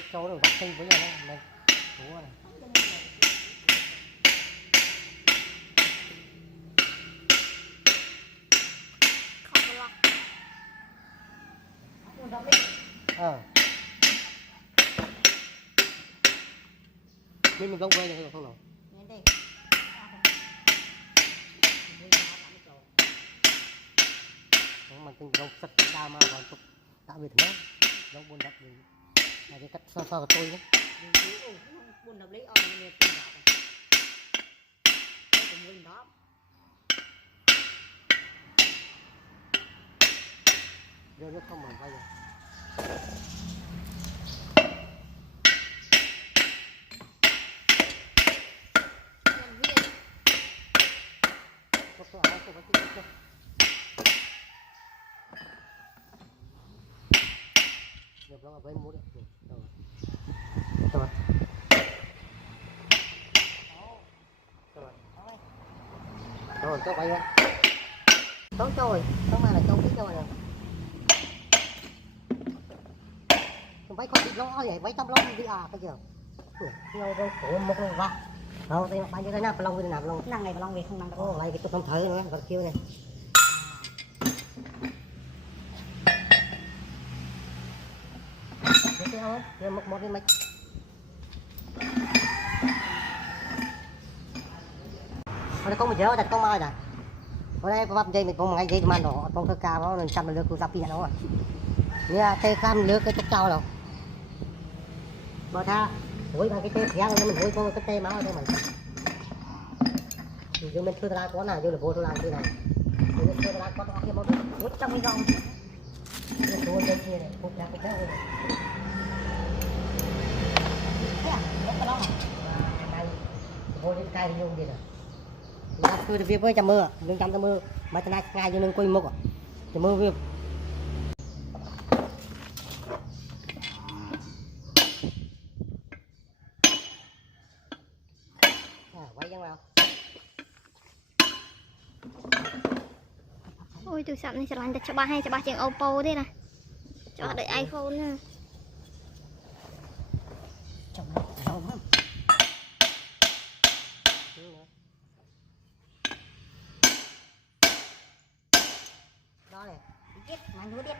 nó trâu nó bắt sinh với nhau này đúng rồi. Mình không quay được không nào. Mình từng rau sạch đa mà còn tục tạo biệt nữa rau buồn đập mình là cái cách so của tôi đấy buồn đập lấy này tiền đó giờ nó không mà bây giờ được nó với mua đấy rồi cho bay lên tốt rồi không mà là trâu cái rồi váy con bị lo vậy váy tăm lo đi à bây giờ nhau đâu khổ một con vạ đâu đây bao nhiêu cái nào lông bên nào lông năng này và long về không năng đâu lại cái tục không thấy nữa còn kêu này cái không giờ một cái máy đây có một giờ đặt con mai này ở đây có bắp dây mình có một ngày dây mà nó con thơ cao nó trăm là lứa của giáp pin nó rồi nha tê cam lứa cái tóc trâu đâu bỏ tha mỗi bằng cái tê khéo nên mình mỗi con cái tê máu ở đây mình nhưng mình chưa ra có nào vô là vô tôi làm cái này mình chưa ra có cái món một trong cái rong cái đồ trên kia này phục ra cái đó này thế à có đó này vô đến cây nhung đi rồi là tôi được việc với chăm mưa đừng chăm mưa mà từ nay ngay vô nương quên mốc chăm mưa việc quay chân vào ôi tôi sẵn này sẽ làm cho ba hay cho ba trường Oppo thế này cho đợi iPhone nữa. chồng nó giàu lắm đó này biết mà nhớ biết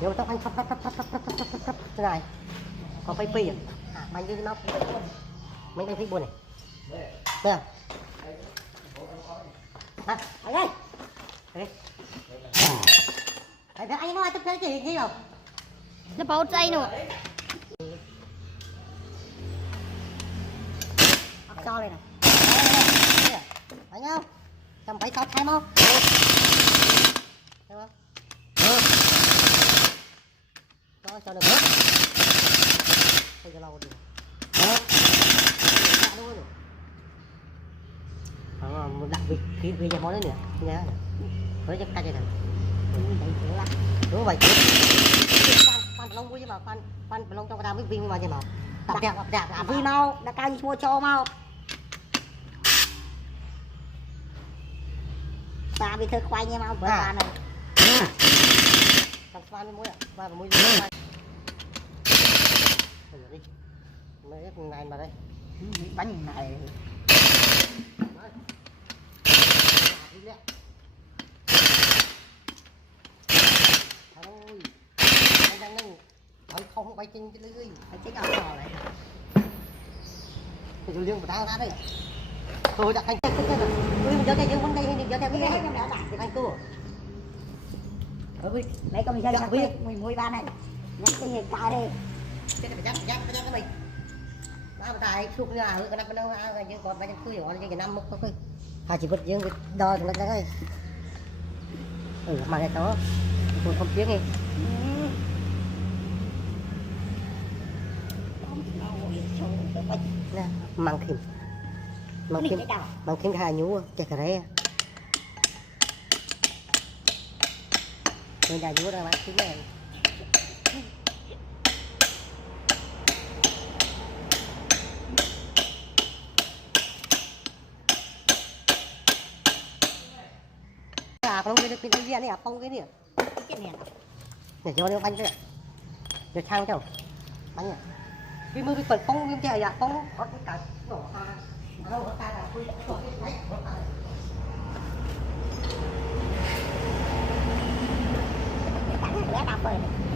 nếu tao anh thắp thế này có phải phi à bánh như nó mấy cái phi buồn này đây à anh ơi đây anh nói tức cái gì đâu nó bao dây nữa cho đây này anh không cầm phải tao thay không cho được hết thôi cho lâu đi đó đặc biệt khi về nhà món đấy nè nha với cái này đúng vậy pan lông với mà pan lông trong cái đám với viên mà gì mà tập đẹp vì mau đã cao như mua cho mau ta bị thơ khoai như mau bữa ta này thằng pan với muối à ba muối đi mấy cái này mà đây bánh này thôi anh đang nâng không bay trên cái lưới phải chết ao trò này thì liêng của tao ra đây thôi đặt anh chết rồi mình giờ cái vấn đề mình giờ cái cái trong đó thì anh cua mấy con dân đặc biệt mùi mùi ba này nhắc cái gì cài đây cái này phải dắt cái mình đó mà tại suốt như là cái năm đâu nhưng còn bây giờ cứ hỏi cái năm một thôi chỉ vật riêng cái đo nó cái mà cái đó tôi không biết nghe nè mang kim cái hai nhú chạy cái đấy mình đã nhú ra bán kim này được pin tay này à bông cái gì Chết nè. để cho nó bánh thế để sang cho bánh à vì mưa bị bật bông viêm chè à bông có cái cả nổ ta đâu có ta là tôi có cái máy của ta Cắn lẽ tao phơi này.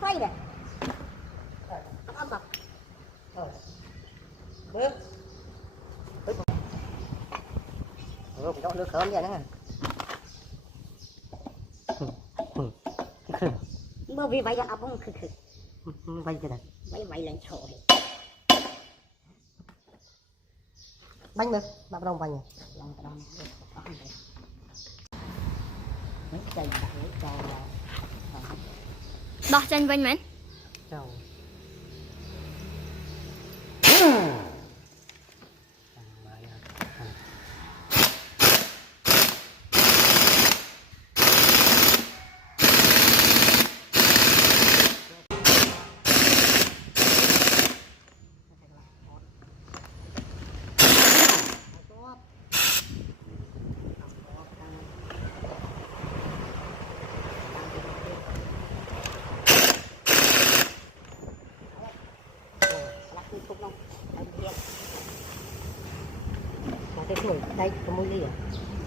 Quay này. Âm bọc. bước rồi phải nước khóm vậy đó Mơ vì vậy là ông không khử khử. vậy chưa này Vậy là sổ. bánh được bạn đồng bánh Lòng lòng. Mấy cây mấy cây là. ដោះចេញវិញមែន chào đây có mũi gì à